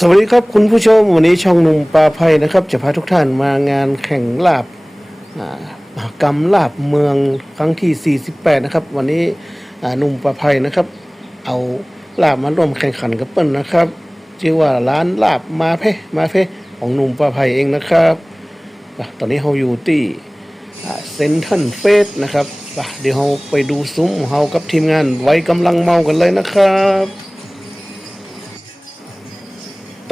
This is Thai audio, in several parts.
สวัสดีครับคุณผู้ชมวันนี้ช่องหนุ่มปลาไพนะครับ จะพาทุกท่านมางานแข่งลาบอ่ากรรมลาบเมืองครั้งที่ 48 นะครับ วันนี้หนุ่มปลาไพนะครับ เอาลาบมาร่วมแข่งขันกับเปิ้ลนะครับชื่อว่าร้านลาบมาเพมาเพของหนุ่มปลาไพเองนะครับอะตอนนี้เราอยู่ที่เซนทันเฟสนะครับอะเดี๋ยวเราไปดูซุ้มเรากับทีมงานไว้กำลังเมากันเลยนะครับ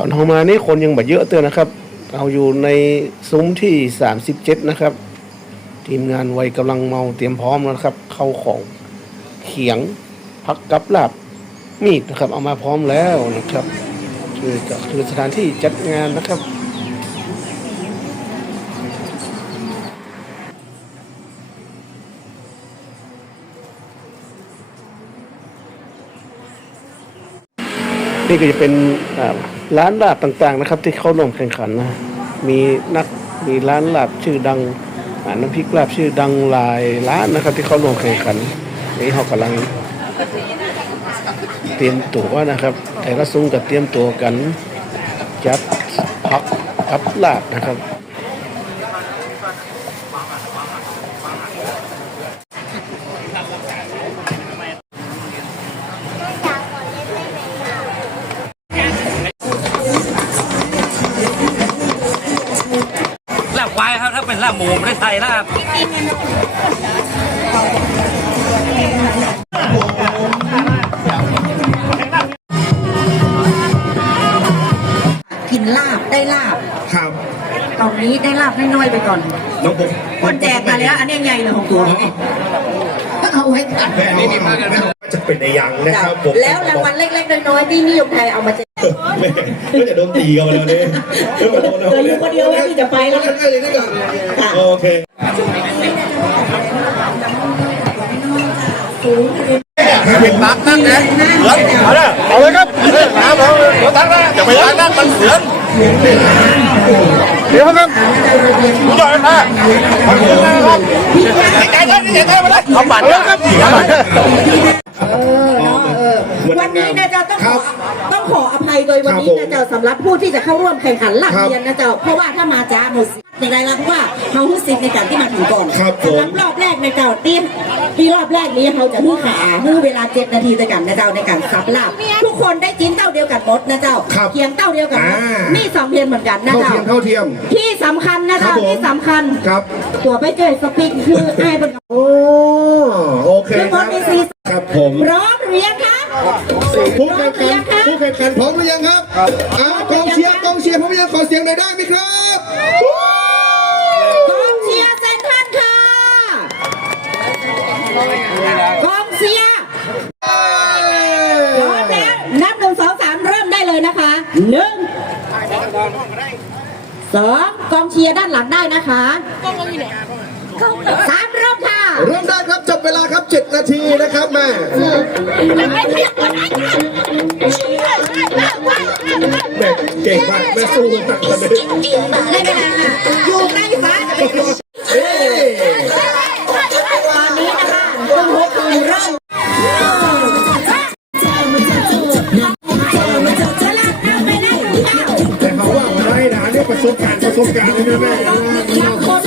อนเรามานี่คนยังแบบเยอะเตือนนะครับ เราอยู่ในซุ้มที่ 37 นะครับ ทีมงานไวยกำลังเมาเตรียมพร้อมแล้วนะครับ เข้าของเขียงพักกับลาบมีดนะครับ เอามาพร้อมแล้วนะครับคือก็คือสถานที่จัดงานนะครับนี่ก็จะเป็นอ่า ร้านลาบต่างๆนะครับ ที่เข้าร่วมแข่งขันนะมีนักมีร้านลาบชื่อดังอ่าน้ำพริกลาบชื่อดังหลายร้านนะครับ ที่เข้าร่วมแข่งขันนี่เขากำลังเตรียมตัวนะครับแต่ละซุ้มก็เตรียมตัวกันจัดพักกับลาบนะครับ เป็นลาบหมูไม่ได้ใส่ลาบกินลาบได้ลาบครับตอนนี้ได้ลาบน้อยๆไปก่อนน้องผมคนแจกมาแล้วอันนี้ใหญ่เลยของตัว เอาไว้ก่อนแม่นี่มากนะจะเป็นในยังนะครับผมแล้วรางวัลเล็กๆน้อยๆที่นิยมไทยเอามาแจกแม่ก็จะโดนตีกันมาแล้วเนี่ยเดี๋ยวมาโดนเหลืออยู่คนเดียวที่จะไปแล้วกันได้เลยนี่ก่อนโอเคเป็นตักนั่งนะเหมือนเอาเลยเอาเลยครับน้ำเอาเลยหัวตักนะอย่าไปตักนั่งมันเหมือน เดี๋ยวครับผู้ใหญ่มามันเหมือนนะครับใจได้ใจได้มาเลยเอาบัตรแล้วครับวันนี้นะเจ้าต้องขอต้องขออภัยโดยวันนี้นะเจ้าสำหรับผู้ที่จะเข้าร่วมแข่งขันหลักเรียนนะเจ้าเพราะว่าถ้ามาจ้าหมดสิทธิ์อย่างไรล่ะเพราะว่าเขาหุ้นสิทธิ์ในการที่มาถึงก่อนสำหรับรอบแรกในเจ้าตีมที่รอบแรกนี้เขาจะหุ้นขาหุ้นเวลาเจ็ดนาทีด้วยกันนะเจ้าในการซับลาบทุก คนได้จิ้นเต้าเดียวกันหมดนะเจ้าเคียงเต้าเดียวกันหมดมีสองเพียนเหมือนกันนะเท่าเจ้าเทียมเท่าเทียม ที่สำคัญนะครัเจ้าบผม ที่สำคัญ ครับ ตัวไปเจอสปิกคือไอ้บนโอ้โอเคคือคบรันบมีซีครับผมพร้อมหรือยังคะ ผู้แข่งขันผู้แข่งขันพร้อมหรือยังครับอ่ากองเชียร์กองเชียร์พร้อมหรือยังขอเสียงหน่อยได้ไหมครับ กองเชียร์เซนทรันค่ะ กองเชียร์พร้อมแล้วนับหนึ่งสองสามเริ่มได้เลยนะคะหนึ่ง สองกองเชียร์ด้านหลังได้นะคะสามเริ่มค่ะ เริ่มได้ครับจับเวลาครับ 7 นาทีนะครับแม่แม่เก่งมากแม่สู้กันตักกันเลยได้เวลาค่ะอยู่ใกล้ฟ้าจะเป็น สบการณ์ประสบการณ์เลยนะแม่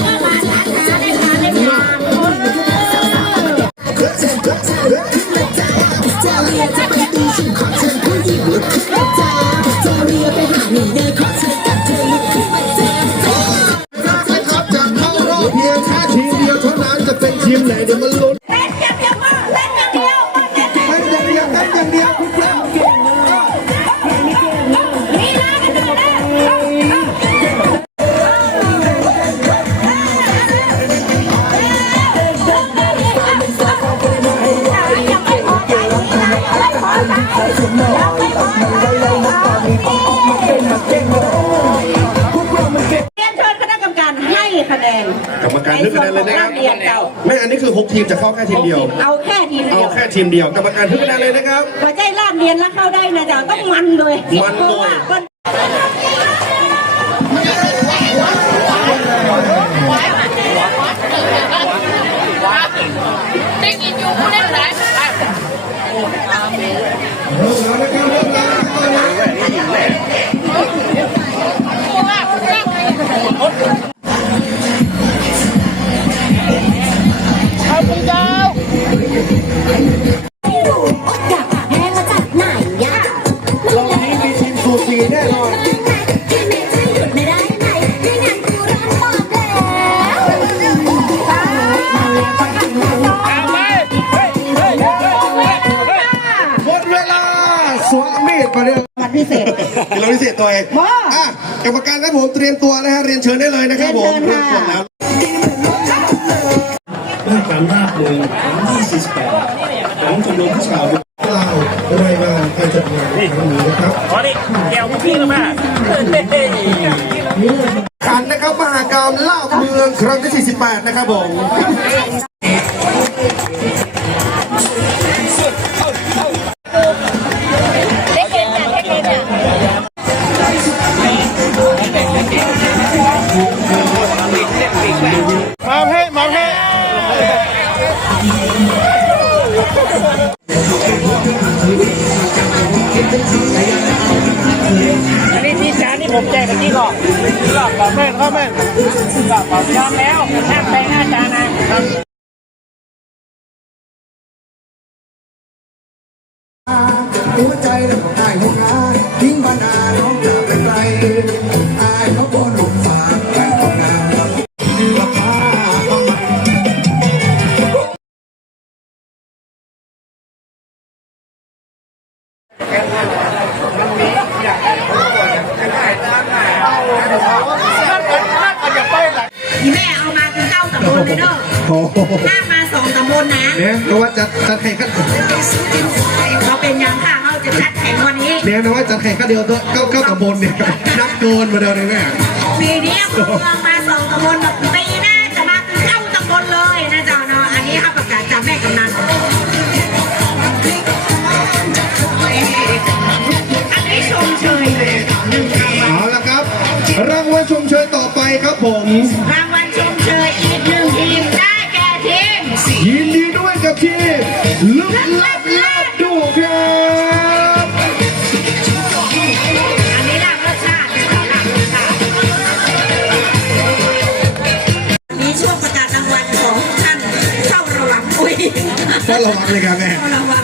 ในส่วนของภาคเรียนเราไม่อันนี้คือ 6 ทีมจะเข้าแค่ทีมเดียว เอาแค่ทีมเดียวเอาแค่ทีมเดียวกรรมการทุกคะแนนเลยนะครับ หัวใจลาดเรียนแล้วเข้าได้นะจ๊ะต้องมันเลยมันเเลย ราะว่ยินอยู่ผู้เล่ห เราพิเศษตัวเองว้าอะกรรมการครับผมเตรียมตัวนะฮะเรียนเชิญได้เลยนะครับผมเรียนเชิญค่ะเริ่มแล้วด้วยการลาดเลยครั้งที่48ของชมรมผู้ชาวกล่าวรายงานการจัดงานในครั้งนี้นะครับ ขอดิแก้วพี่ละมาขันนะครับมหากรรมลาบเมืองครั้งที่ 48 นะครับผม หัวใจแล้วก็ได้หัวงานทิ้งบรรดาน้องจากไปไกลอายเขาบนหลุมฝากแต่ของนางรับรับผ้าต้องมาอีแม่เอามาคือเก้าตำบลเลยเด้อโอ้โหหน้ามา สองตำบลนะเนี่ยนว่าจะจะแข่งกันเราเป็นยังค่ะเขาจะจัดแข่งวันนี้เนี่ยนว่าจะแข่งกันเดียวตัวเก้าเก้าตำบลเนี่ยนับโกนมาเดียวเลยแม่ปีนี้เมืองมาสองตำบลแบบปีหน้าจะมาคือเก้าตำบลเลยนะจ๊ะเนาะอันนี้เขาประกาศจากแม่กำนันอันนี้ชมเชยเลยหนึ่งรางวัลเอาละครับรางวัลชมเชยต่อไปครับผมรางวัล ฝ้าระวังเลยครับแม่เฝ้าระวัง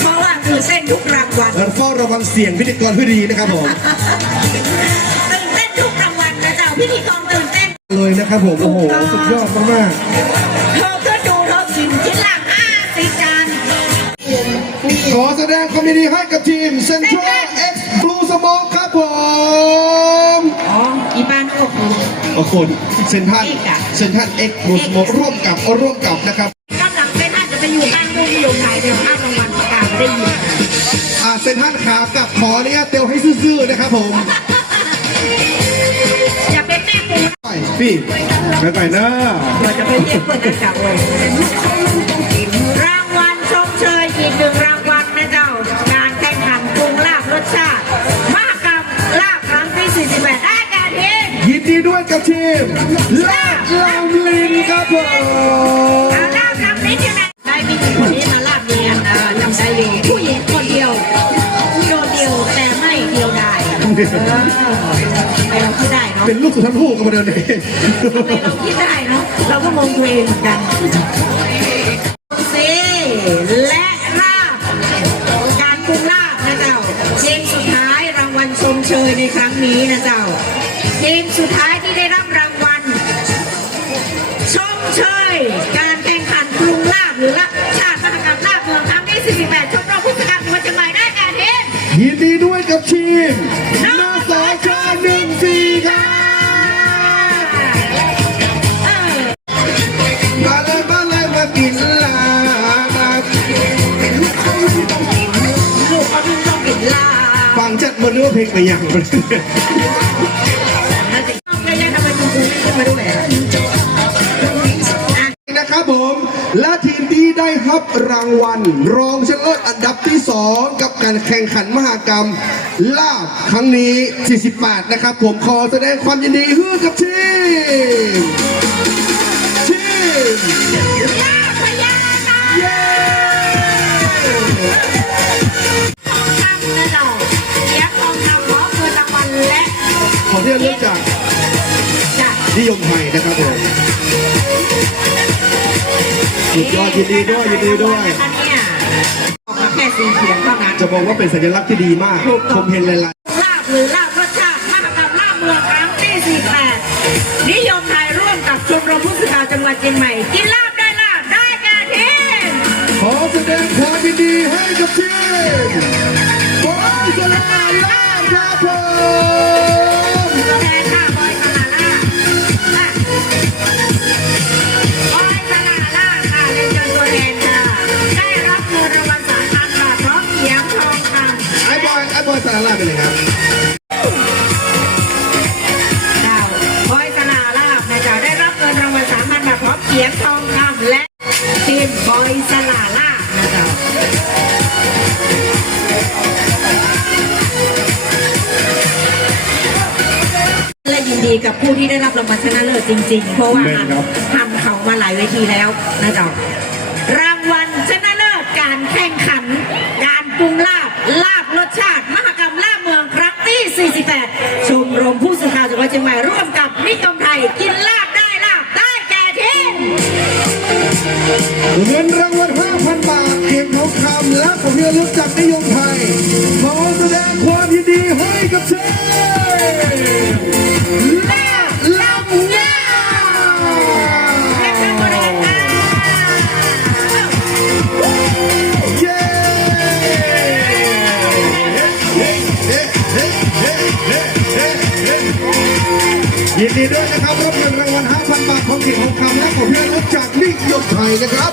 เพราะว่าคือเส้นทุกรางวัลเฝ้าระวังเสียงพิธีกรผู้ดีนะครับผมตื่นเต้นทุกรางวัลนะเจ้าพิธีกรตื่นเต้นเลยนะครับผมโอ้โหสุดยอดมากเธอก็ดูเธอกินชิ้นละห้าสิจานขอแสดงความยินดีให้กับทีม Central X Blue Smoke ครับผมอ๋ออีบานโอ้โหขอบคุณเซนทันเซนทัน X Blue Smoke ร่วมกับร่วมกับนะครับ เซนทันขากับขออนุญาตเตียวให้ซื่อๆนะครับผมอย่าเป็นแม่ปูไปพี่ไปไปนะเดี๋ยวจะไปเรียกเพื่อนจะจับเลยรางวัลชมเชยอีกหนึ่งรางวัลนะเจ้าการแข่งขันปรุงลาบรสชาติมากกับลาบครั้งที่ 48ได้แก่ทีมยินดีด้วยกับทีมลาดลำลินครับผม เอาลาบครั้งนี้ที่ไหน ไมเราคิดได้เนาะเป็นลูกสุดทั้งคู่กันมาเดินเองทำไมเราคิดได้เนาะเราก็มองตัวเองเหมือนกัน มนสชหนึ่งสี่ค่ะมาเลยมาเลยมากินลาลูกเขาชองกินลาฟังจัดมานึกว่าเพลงไปยังแล้วจะต้องได้ยังทำไมคุณครูไม่ขึ้นมาด้วยอะนะครับผมและที ได้รับรางวัล รองชนะเลิศอันดับที่ 2 กับการแข่งขันมหากรรม ลาบครั้งนี้ 48 นะครับ ผมขอแสดงความยินดีฮือกับทีม สุดยอดยินดีด้วยยินดีด้วย นะคะเนี่ยออกมาแค่สีเขียนเท่านั้นจะบอกว่าเป็นสัญลักษณ์ที่ดีมากถูกต้องผมเห็นหลายหรือลาบรสชาติมหกรรมลาบเมืองครั้งที่48นิยมไทยร่วมกับชมรมผู้สื่อข่าวจังหวัดเชียงใหม่กินลาบได้ลาบได้แก่ทีมขอแสดงความยินดีให้กับทีมบอยสลาลาบครับผมตัวแท ดีกับผู้ที่ได้รับรางวัลชนะเลิศจริง ๆ เพราะว่าทำเขามาหลายเวทีแล้วนะจ๊ะรางวัลชนะเลิศการแข่งขัน การปรุงลาบลาบรสชาติ มหกรรมลาบเมืองครั้งที่ 48 ชมรมผู้สื่อข่าวจังหวัดเชียงใหม่ร่วมกับนิยมไทยกินลาบได้ลาบได้แก่ทีมเงินรางวัล5,000 บาทเข็มทองคำและผมที่ระลึกจากนิยมไทยขอแสดงความ ยินดีด้วยนะครับรับเงินรางวัล5,000 บาทของกิจของคำและผมที่ระลึกจากนิยมไทยนะครับ